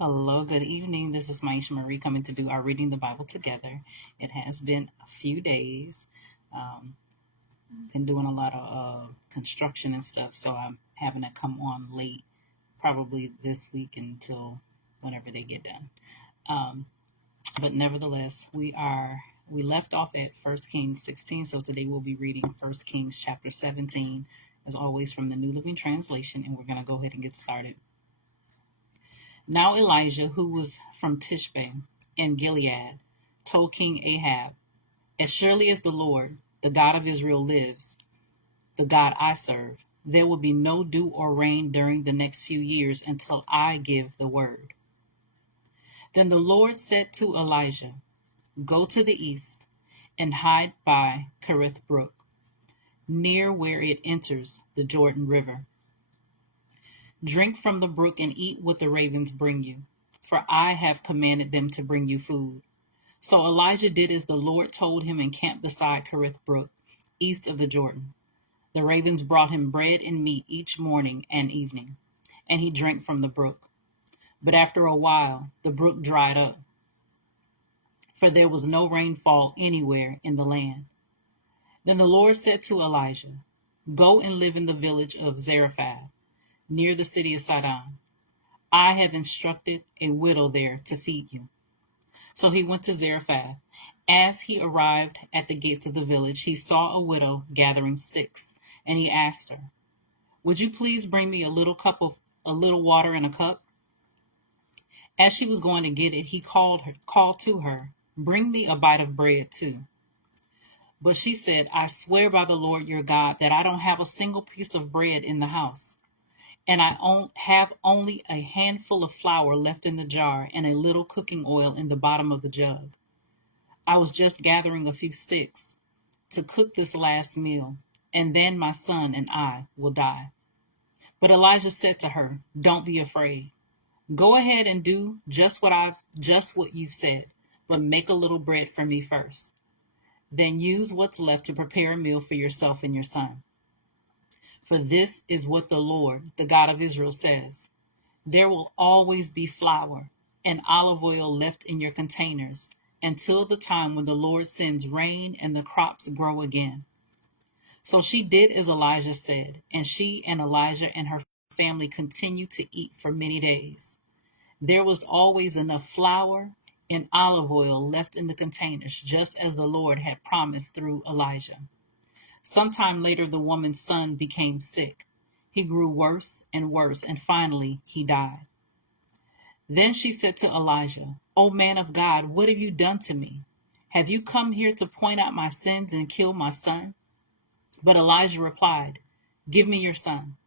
Hello, good evening. This is Myesha Marie coming to do our reading the Bible together. It has been a few days. Um, been doing a lot of construction and stuff, so I'm having to come on late, probably this week until whenever they get done. But nevertheless, we left off at 1 Kings 16, so today we'll be reading 1 Kings chapter 17, as always from the New Living Translation, and we're going to go ahead and get started. Now Elijah, who was from Tishbe in Gilead, told King Ahab, "As surely as the Lord, the God of Israel lives, the God I serve, there will be no dew or rain during the next few years until I give the word." Then the Lord said to Elijah, "Go to the east and hide by Kerith Brook, near where it enters the Jordan River. Drink from the brook and eat what the ravens bring you, for I have commanded them to bring you food." So Elijah did as the Lord told him and camped beside Kerith Brook, east of the Jordan. The ravens brought him bread and meat each morning and evening, and he drank from the brook. But after a while, the brook dried up, for there was no rainfall anywhere in the land. Then the Lord said to Elijah, "Go and live in the village of Zarephath, near the city of Sidon. I have instructed a widow there to feed you." So he went to Zarephath. As he arrived at the gates of the village, he saw a widow gathering sticks, and he asked her, "Would you please bring me a little water in a cup?" As she was going to get it, he called to her, "Bring me a bite of bread too." But she said, "I swear by the Lord your God that I don't have a single piece of bread in the house, and I have only a handful of flour left in the jar and a little cooking oil in the bottom of the jug. I was just gathering a few sticks to cook this last meal, and then my son and I will die." But Elijah said to her, "Don't be afraid. Go ahead and do just what you've said, but make a little bread for me first. Then use what's left to prepare a meal for yourself and your son. For this is what the Lord, the God of Israel, says: There will always be flour and olive oil left in your containers until the time when the Lord sends rain and the crops grow again." So she did as Elijah said, and she and Elijah and her family continued to eat for many days. There was always enough flour and olive oil left in the containers, just as the Lord had promised through Elijah. Sometime later, the woman's son became sick. He grew worse, and finally he died. Then she said to Elijah, "O man of God, what have you done to me? Have you come here to point out my sins and kill my son?" But Elijah replied, "Give me your son."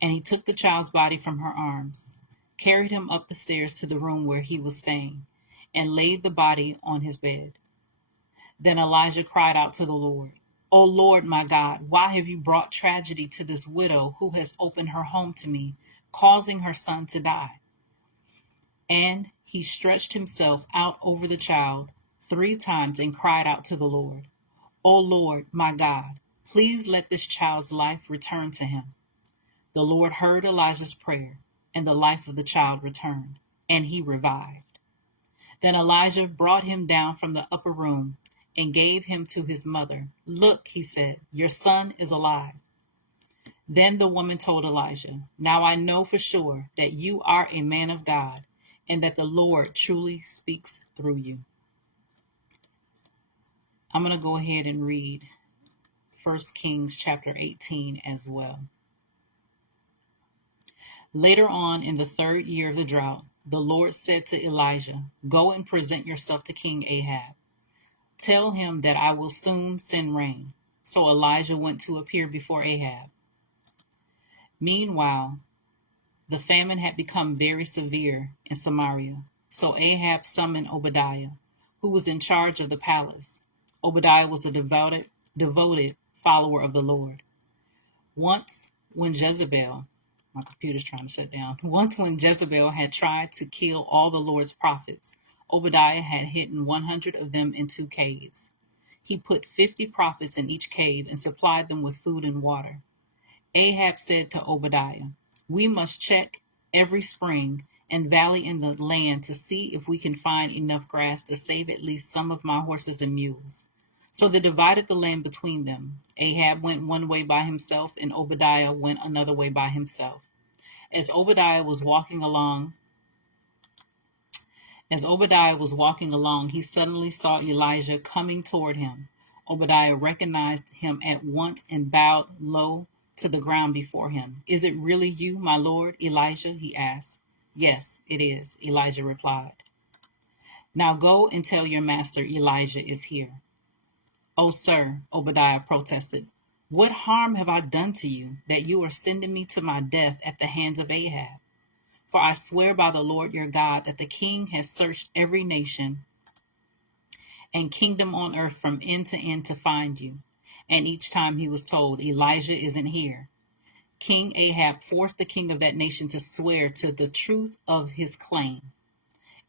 And he took the child's body from her arms, carried him up the stairs to the room where he was staying, and laid the body on his bed. Then Elijah cried out to the Lord, "O Lord, my God, why have you brought tragedy to this widow who has opened her home to me, causing her son to die?" And he stretched himself out over the child 3 times and cried out to the Lord, "O Lord, my God, please let this child's life return to him." The Lord heard Elijah's prayer, and the life of the child returned, and he revived. Then Elijah brought him down from the upper room and gave him to his mother. "Look," he said, "your son is alive." Then the woman told Elijah, "Now I know for sure that you are a man of God, and that the Lord truly speaks through you." I'm going to go ahead and read 1 Kings chapter 18 as well. Later on, in the 3rd year of the drought, the Lord said to Elijah, "Go and present yourself to King Ahab. Tell him that I will soon send rain." So Elijah went to appear before Ahab. Meanwhile, the famine had become very severe in Samaria. So Ahab summoned Obadiah, who was in charge of the palace. Obadiah was a devoted follower of the Lord. Once when Jezebel had tried to kill all the Lord's prophets, Obadiah had hidden 100 of them in 2 caves. He put 50 prophets in each cave and supplied them with food and water. Ahab said to Obadiah, "We must check every spring and valley in the land to see if we can find enough grass to save at least some of my horses and mules. So they divided the land between them. Ahab went one way by himself, and Obadiah went another way by himself. As Obadiah was walking along, he suddenly saw Elijah coming toward him. Obadiah recognized him at once and bowed low to the ground before him. "Is it really you, my lord, Elijah?" he asked. "Yes, it is," Elijah replied. "Now go and tell your master Elijah is here." "Oh, sir," Obadiah protested, "what harm have I done to you that you are sending me to my death at the hands of Ahab? For I swear by the Lord your God that the king has searched every nation and kingdom on earth from end to end to find you." And each time he was told, "Elijah isn't here." King Ahab forced the king of that nation to swear to the truth of his claim.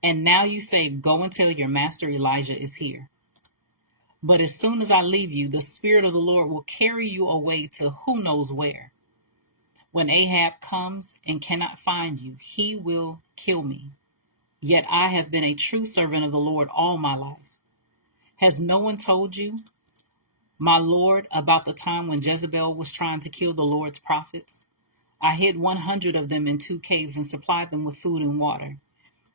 "And now you say, 'Go and tell your master Elijah is here.' But as soon as I leave you, the Spirit of the Lord will carry you away to who knows where. When Ahab comes and cannot find you, he will kill me. Yet I have been a true servant of the Lord all my life. Has no one told you, my Lord, about the time when Jezebel was trying to kill the Lord's prophets? I hid 100 of them in 2 caves and supplied them with food and water.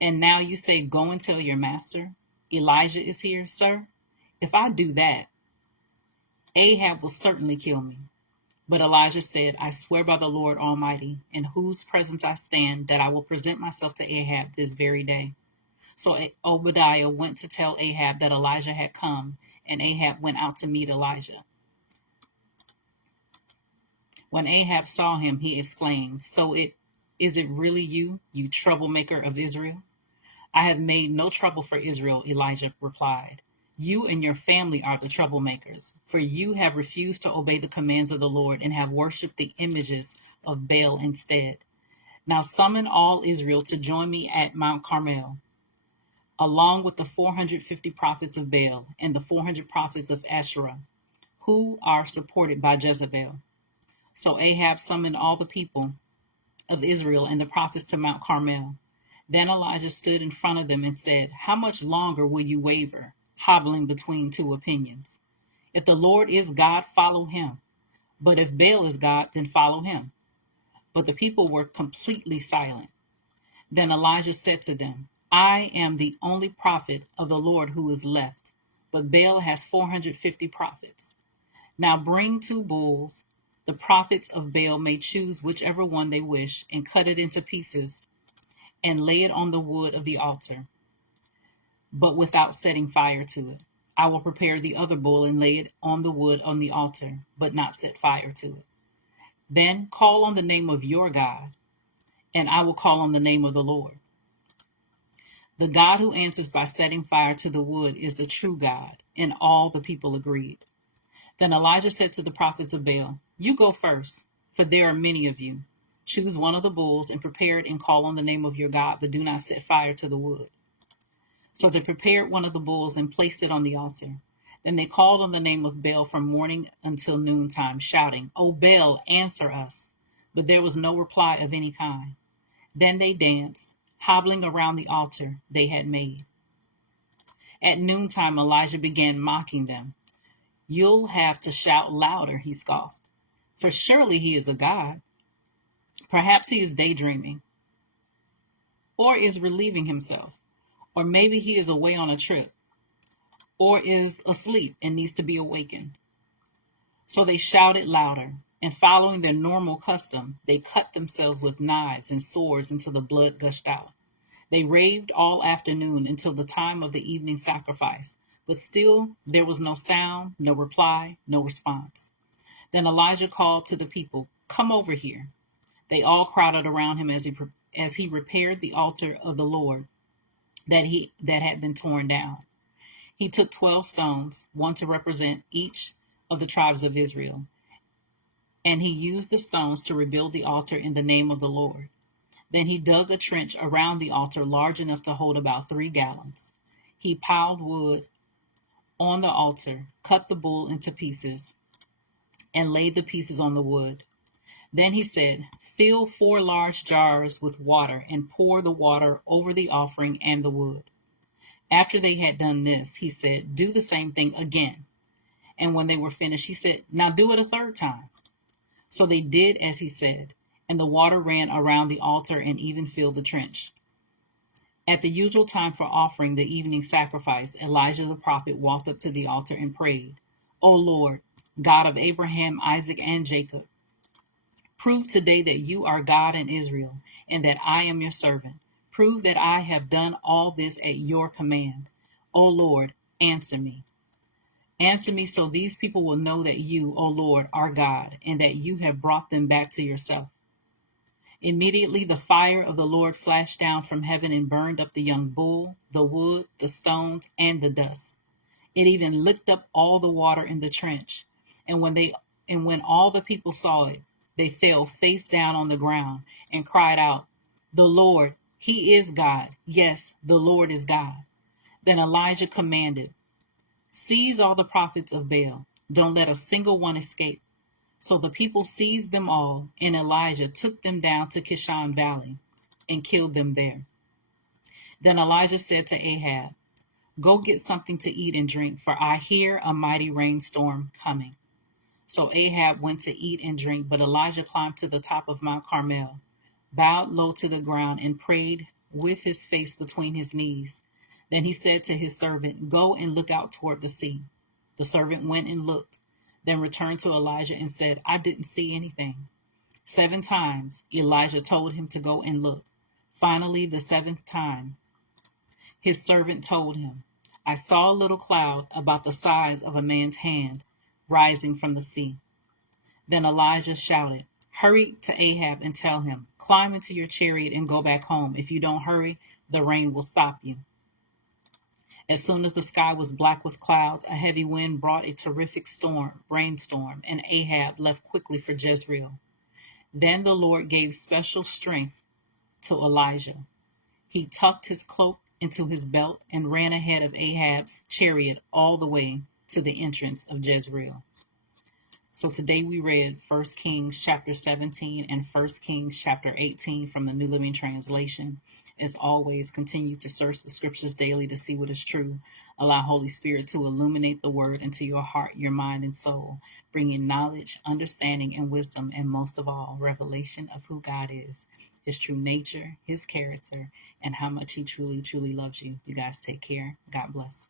And now you say, 'Go and tell your master Elijah is here,' sir? If I do that, Ahab will certainly kill me." But Elijah said, "I swear by the Lord Almighty, in whose presence I stand, that I will present myself to Ahab this very day." So Obadiah went to tell Ahab that Elijah had come, and Ahab went out to meet Elijah. When Ahab saw him, he exclaimed, Is it really you, you troublemaker of Israel?" "I have made no trouble for Israel," Elijah replied. "You and your family are the troublemakers, for you have refused to obey the commands of the Lord and have worshipped the images of Baal instead. Now summon all Israel to join me at Mount Carmel, along with the 450 prophets of Baal and the 400 prophets of Asherah, who are supported by Jezebel." So Ahab summoned all the people of Israel and the prophets to Mount Carmel. Then Elijah stood in front of them and said, "How much longer will you waver, hobbling between 2 opinions? If the Lord is God, follow him. But if Baal is God, then follow him." But the people were completely silent. Then Elijah said to them, "I am the only prophet of the Lord who is left, but Baal has 450 prophets. Now bring 2 bulls. The prophets of Baal may choose whichever one they wish and cut it into pieces and lay it on the wood of the altar, but without setting fire to it. I will prepare the other bull and lay it on the wood on the altar, but not set fire to it. Then call on the name of your God, and I will call on the name of the Lord. The God who answers by setting fire to the wood is the true God." And all the people agreed. Then Elijah said to the prophets of Baal, "You go first, for there are many of you. Choose one of the bulls and prepare it and call on the name of your God, but do not set fire to the wood." So they prepared one of the bulls and placed it on the altar. Then they called on the name of Baal from morning until noontime, shouting, "O Baal, answer us." But there was no reply of any kind. Then they danced, hobbling around the altar they had made. At noontime, Elijah began mocking them. "You'll have to shout louder," he scoffed, "for surely he is a god. Perhaps he is daydreaming, or is relieving himself, or maybe he is away on a trip, or is asleep and needs to be awakened." So they shouted louder, and following their normal custom, they cut themselves with knives and swords until the blood gushed out. They raved all afternoon until the time of the evening sacrifice, but still there was no sound, no reply, no response. Then Elijah called to the people, "Come over here." They all crowded around him as he repaired the altar of the Lord that had been torn down. He took 12 stones, one to represent each of the tribes of Israel, and he used the stones to rebuild the altar in the name of the Lord. Then he dug a trench around the altar large enough to hold about 3 gallons. He piled wood on the altar, cut the bull into pieces, and laid the pieces on the wood. Then he said, "Fill 4 large jars with water and pour the water over the offering and the wood." After they had done this, he said, "Do the same thing again." And when they were finished, he said, "Now do it a third time." So they did as he said, and the water ran around the altar and even filled the trench. At the usual time for offering the evening sacrifice, Elijah the prophet walked up to the altar and prayed, "O Lord, God of Abraham, Isaac, and Jacob, prove today that you are God in Israel, and that I am your servant. Prove that I have done all this at your command. O Lord, answer me. Answer me so these people will know that you, O Lord, are God, and that you have brought them back to yourself." Immediately the fire of the Lord flashed down from heaven and burned up the young bull, the wood, the stones, and the dust. It even licked up all the water in the trench. And when all the people saw it, they fell face down on the ground and cried out, "The Lord, he is God. Yes, the Lord is God." Then Elijah commanded, "Seize all the prophets of Baal. Don't let a single one escape." So the people seized them all, and Elijah took them down to Kishon Valley and killed them there. Then Elijah said to Ahab, "Go get something to eat and drink, for I hear a mighty rainstorm coming." So Ahab went to eat and drink, but Elijah climbed to the top of Mount Carmel, bowed low to the ground, and prayed with his face between his knees. Then he said to his servant, "Go and look out toward the sea." The servant went and looked, then returned to Elijah and said, "I didn't see anything." 7 times Elijah told him to go and look. Finally, the 7th time, his servant told him, "I saw a little cloud about the size of a man's hand rising from the sea." Then Elijah shouted, "Hurry to Ahab and tell him, 'Climb into your chariot and go back home. If you don't hurry, the rain will stop you.'" As soon as the sky was black with clouds, a heavy wind brought a terrific rainstorm, and Ahab left quickly for Jezreel. Then the Lord gave special strength to Elijah. He tucked his cloak into his belt and ran ahead of Ahab's chariot all the way to the entrance of Jezreel. So today we read 1 Kings chapter 17 and 1 Kings chapter 18 from the New Living Translation. As always, continue to search the scriptures daily to see what is true. Allow Holy Spirit to illuminate the word into your heart, your mind, and soul, bringing knowledge, understanding, and wisdom, and most of all, revelation of who God is, his true nature, his character, and how much he truly, truly loves you. You guys take care. God bless.